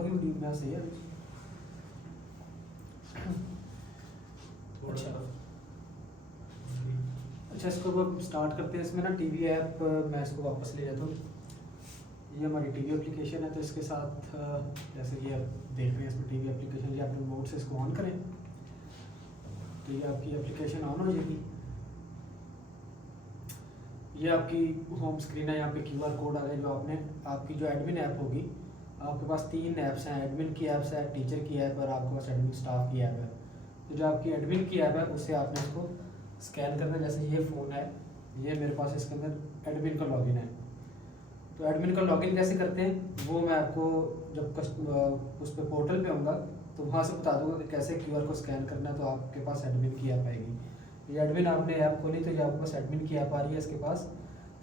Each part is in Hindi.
होगी वीडियो में सही है। अच्छा इसको अब स्टार्ट करते हैं। इसमें ना टीवी ऐप मैं इसको वापस ले जाता हूँ। ये हमारी टीवी एप्लीकेशन है, तो इसके साथ जैसे ये आप देख रहे हैं इसमें टीवी एप्लीकेशन, ये आप रिमोट से इसको ऑन करें तो ये आपकी एप्लीकेशन ऑन हो जाएगी। ये आपकी होम स्क्रीन है, यहाँ पे क्यूआर कोड आ गया जो आपने आपकी जो एडमिन ऐप होगी, आपके पास 3 ऐप्स हैं, एडमिन की ऐप्स है, टीचर की ऐप और आपके पास एडमिन स्टाफ की ऐप है। तो जो आपकी एडमिन की ऐप है उससे आपने इसको स्कैन करना है। जैसे ये फ़ोन है, ये मेरे पास इसके अंदर एडमिन का लॉगिन है। तो एडमिन का लॉगिन कैसे करते हैं वो मैं आपको जब उस पर पोर्टल पे आऊँगा तो वहाँ से बता दूंगा कि कैसे क्यूआर को स्कैन करना है। तो आपके पास एडमिन की ऐप आएगी। ये एडमिन आपने ऐप खोली तो ये आपके पास एडमिन की ऐप आ रही है, इसके पास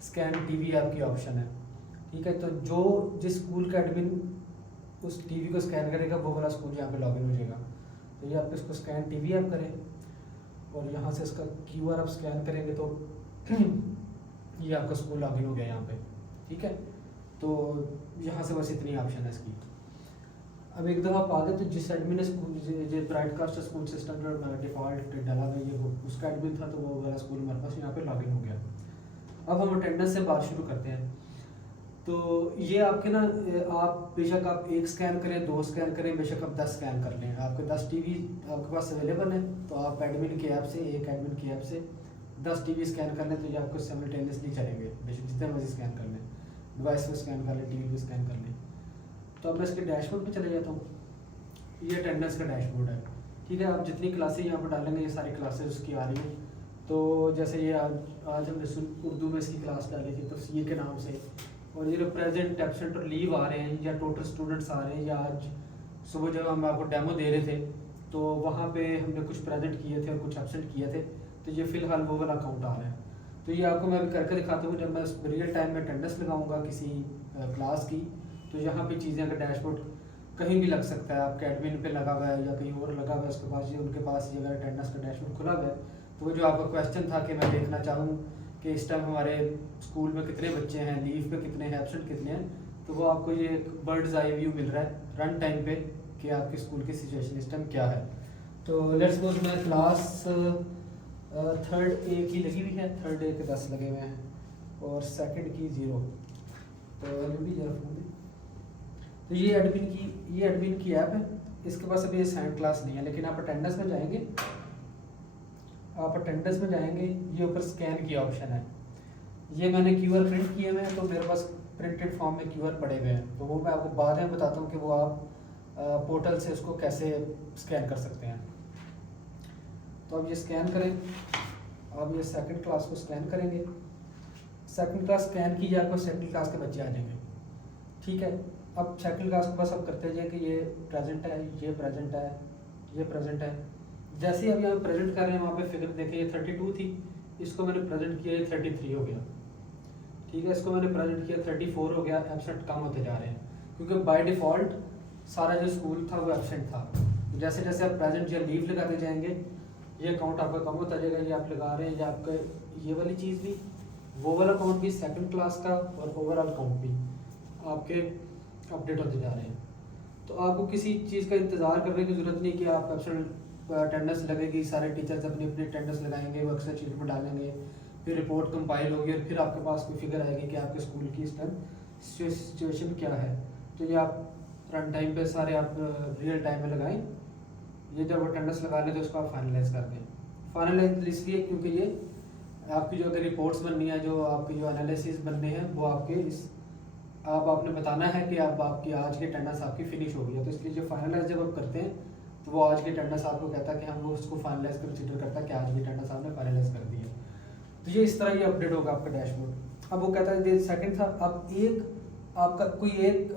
स्कैन टीवी ऐप की ऑप्शन है। ठीक है, तो जो जिस स्कूल का एडमिन उस टीवी को स्कैन करेगा वो वाला स्कूल यहाँ पे लॉगिन हो जाएगा। तो ये आप इसको स्कैन टीवी ऐप करें और यहाँ से इसका क्यूआर आप स्कैन करेंगे तो ये आपका स्कूल लॉगिन हो गया यहाँ पे। ठीक है, तो यहाँ से बस इतनी ऑप्शन है इसकी। अब एक दफ़ा आप आ गए तो जिस एडमिन ने स्कूल जो ब्रॉडकास्ट स्कूल सिस्टम जो डिफ़ॉल्ट डाला हुआ ये वो उसका एडमिन था, तो वो वाला स्कूल हमारे पास यहाँ पे लॉगिन हो गया। अब हम अटेंडेंस से बात शुरू करते हैं। तो ये आपके ना आप बेशक आप 1 स्कैन करें, 2 स्कैन करें, बेशक आप 10 स्कैन कर लें, आपके 10 टीवी आपके पास अवेलेबल है तो आप एडमिन की ऐप से एक एडमिन की ऐप से 10 टीवी स्कैन कर लें तो ये आपको सिमल्टेनियसली चलेंगे, बेशक जितने मर्जी स्कैन कर लें, डिवाइस पे स्कैन कर लें, टीवी पे स्कैन कर लें। तो अब मैं इसके डैशबोर्ड पे चले जाता हूँ। ये अटेंडेंस का डैशबोर्ड है। ठीक है, आप जितनी क्लासेज यहाँ पर डालेंगे ये सारी क्लासेज उसकी आ रही हैं। तो जैसे ये आज हमने उर्दू में इसकी क्लास डाली थी तफसीर के नाम से, और ये जो प्रेजेंट एब्सेंट और लीव आ रहे हैं या टोटल स्टूडेंट्स आ रहे हैं, या आज सुबह जब हम आपको डेमो दे रहे थे तो वहाँ पे हमने कुछ प्रेजेंट किए थे और कुछ एब्सेंट किए थे, तो ये फ़िलहाल वो वाला अकाउंट आ रहा है। तो ये आपको मैं अभी करके दिखाता हूँ। जब मैं रियल टाइम में अटेंडेंस लगाऊंगा किसी क्लास की तो यहाँ पे चीज़ें का डैशबोर्ड कहीं भी लग सकता है, आपके एडमिन पे लगा हुआ है या कहीं और लगा हुआ है, उसके पास ये उनके पास ये अगर अटेंडेंस का डैशबोर्ड खुला हुआ है तो वो जो आपका क्वेश्चन था कि मैं देखना चाहूँ कि इस टाइम हमारे स्कूल में कितने बच्चे हैं, लीव पे कितने हैं, एब्सेंट कितने हैं, तो वो आपको ये एक बर्ड्स आई व्यू मिल रहा है रन टाइम पे कि आपके स्कूल की सिचुएशन इस टाइम क्या है। तो लेट्स सपोज मैं क्लास 3rd A की लगी हुई है, 3rd A के 10 लगे हुए हैं और 2nd की 0। तो ये एडमिन की ऐप है, इसके पास अभी असाइंड क्लास नहीं है, लेकिन आप अटेंडेंस में जाएंगे, ये ऊपर स्कैन की ऑप्शन है। ये मैंने क्यूआर प्रिंट किए हुए हैं तो मेरे पास प्रिंटेड फॉर्म में क्यूआर पड़े हुए हैं, तो वो मैं आपको बाद में बताता हूँ कि वो आप पोर्टल से उसको कैसे स्कैन कर सकते हैं। तो अब ये स्कैन करें, अब ये 2nd क्लास को स्कैन करेंगे। 2nd क्लास स्कैन की जाए आपको 2nd क्लास के बच्चे आ जाएंगे। ठीक है, अब 2nd क्लास को बस अब करते जाए कि ये प्रेजेंट है, ये प्रेजेंट है, ये प्रेजेंट है। जैसे ही अब यहाँ प्रेजेंट कर रहे हैं वहाँ पे फिगर देखिए ये 32 थी, इसको मैंने प्रेजेंट किया, ये 33 हो गया। ठीक है, इसको मैंने प्रेजेंट किया 34 हो गया। एब्सेंट कम होते जा रहे हैं क्योंकि बाय डिफ़ॉल्ट सारा जो स्कूल था वो एब्सेंट था। जैसे जैसे आप प्रेजेंट या लीव लगाते जाएंगे ये अकाउंट आपका कम होता जाएगा। ये आप लगा रहे हैं, या आपका ये वाली चीज़ भी, वो वाला अकाउंट भी, 2nd क्लास का और ओवरऑल अकाउंट भी आपके अपडेट होते जा रहे हैं। तो आपको किसी चीज़ का इंतज़ार करने की ज़रूरत नहीं कि आप एब्सेंट अटेंडेंस लगेगी, सारे टीचर्स अपनी अपनी अटेंडेंस लगाएंगे, वो अक्सर शीट में डालेंगे, फिर रिपोर्ट कंपाइल होगी और फिर आपके पास कोई फिगर आएगी कि आपके स्कूल की इस टाइम सिचुएशन क्या है। तो ये आप रन टाइम पे सारे आप रियल टाइम में लगाएं। ये जब अटेंडेंस लगा लें तो उसको आप फाइनलाइज कर दें। फाइनलाइज इसलिए क्योंकि ये आपकी जो अगर रिपोर्ट्स बननी है, जो आपकी जो एनालिसिस बनने हैं वो आपके आपने बताना है कि आपकी आज की अटेंडेंस आपकी फिनिश हो गई है। तो इसलिए जो फाइनलाइज जब आप करते हैं तो वो आज की अटेंडेंस आपको कहता है कि हम वो उसको फाइनलाइज कंसीडर करता है कि आज की अटेंडेंस आपने फाइनलाइज कर दी है। तो ये इस तरह ये अपडेट होगा आपका डैशबोर्ड। अब वो कहता है ये 2nd था, अब आपका कोई एक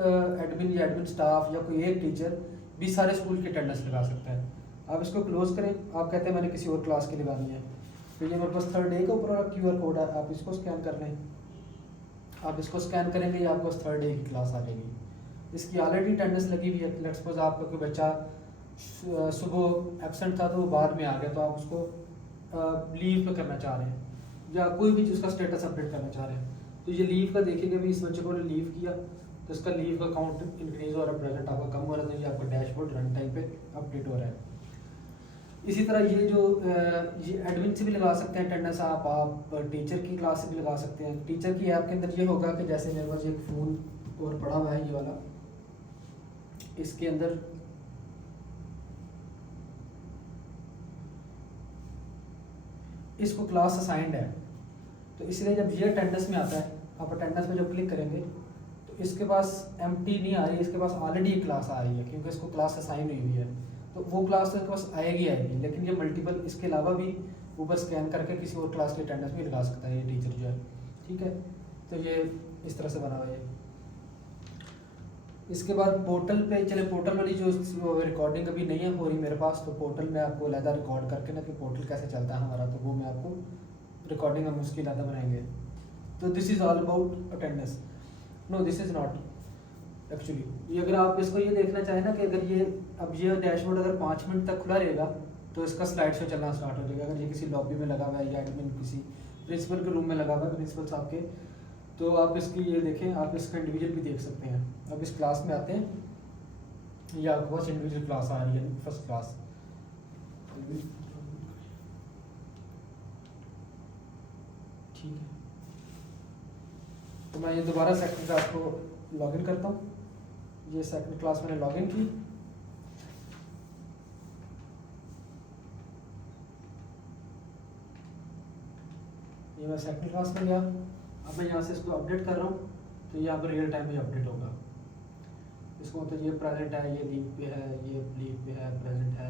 एडमिन या एडमिन स्टाफ या कोई एक टीचर भी सारे स्कूल की अटेंडेंस लगा सकता है। आप इसको क्लोज करें, आप कहते हैं मैंने किसी और क्लास की लगानी है, तो ये मेरे पास 3rd A का ऊपर क्यूआर कोड है, आप इसको स्कैन कर लें। आप इसको स्कैन करेंगे या आपको 3rd A की क्लास आ जाएगी। इसकी ऑलरेडी अटेंडेंस लगी हुई है। लेट्स सपोज आपका कोई बच्चा सुबह एब्सेंट था तो वो बाद में आ गया, तो आप उसको लीव पे करना चाह रहे हैं या कोई भी उसका स्टेटस अपडेट करना चाह रहे हैं, तो ये लीव का देखेंगे भी इस बच्चे को लीव किया तो इसका लीव का काउंट इंक्रीज हो रहा है, प्रेजेंट आपका कम हो रहा है, तो ये आपका डैशबोर्ड रन टाइम पे अपडेट हो रहा है। इसी तरह ये जो ये एडमिन से भी लगा सकते हैं अटेंडेंस आप टीचर की क्लास से भी लगा सकते हैं। टीचर की ऐप के अंदर ये होगा कि जैसे मेरे पास एक फ़ोन और पड़ा हुआ है ये वाला, इसके अंदर इसको क्लास असाइंड है, तो इसलिए जब ये अटेंडेंस में आता है, आप अटेंडेंस में जब क्लिक करेंगे तो इसके पास एम्प्टी नहीं आ रही है, इसके पास ऑलरेडी एक क्लास आ रही है क्योंकि इसको क्लास असाइन हुई हुई है। तो वो क्लास तो इसके पास आएगी आएगी, लेकिन ये मल्टीपल इसके अलावा भी ऊपर स्कैन करके किसी और क्लास की अटेंडेंस भी लगा सकता है ये टीचर जो है, ठीक है। तो ये इस तरह से बना हुआ है। इसके बाद पोर्टल पे चले, पोर्टल वाली जो रिकॉर्डिंग अभी नहीं है हो रही मेरे पास, तो पोर्टल में आपको अलहदा रिकॉर्ड करके ना कि पोर्टल कैसे चलता है हमारा, तो वो मैं आपको रिकॉर्डिंग हम उसकी अलहदा बनाएंगे। तो this is all about attendance. No this is not actually, ये अगर आप इसको ये देखना चाहें ना कि अगर ये अब ये डैशबोर्ड अगर 5 मिनट तक खुला रहेगा तो इसका स्लाइड शो चलना स्टार्ट हो जाएगा। अगर ये किसी लॉबी में लगा हुआ है या एडमिन किसी प्रिंसिपल के रूम में लगा हुआ है, प्रिंसिपल साहब के, तो आप इसकी ये देखें, आप इसका इंडिविजुअल भी देख सकते हैं। अब इस क्लास में आते हैं, ये आपके पास इंडिविजुअल क्लास आ रही है, फर्स्ट क्लास। ठीक है, तो मैं ये दोबारा सेकंड क्लास को लॉगिन करता हूँ। ये सेकंड क्लास मैंने लॉगिन की, ये मैं सेकंड क्लास में गया। अब मैं यहाँ से इसको अपडेट कर रहा हूँ, तो यहाँ पर रियल टाइम में अपडेट होगा। इसको मतलब ये प्रेजेंट है, ये लीव पे है, ये लीव पे है, प्रेजेंट है,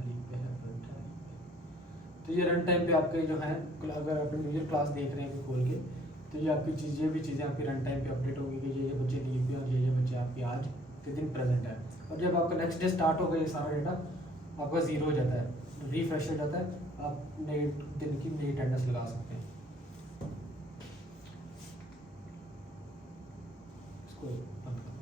लीव पे है, प्रेजेंट है, लीव पे। तो ये रन टाइम पे आपके जो हैं, अगर आप इंडिविजुअल क्लास देख रहे हैं खोल के, तो ये आपकी चीज़, ये भी चीज़ें आपकी रन टाइम पे अपडेट होगी कि ये बच्चे लीव पे और ये बच्चे आपके आज के दिन प्रेजेंट है। और जब आपका नेक्स्ट डे स्टार्ट होगा, ये सारा डेटा आपका ज़ीरो हो जाता है, रिफ्रेश हो जाता है, आप नए दिन की नई अटेंडेंस लगा सकते हैं। इसको बंद कर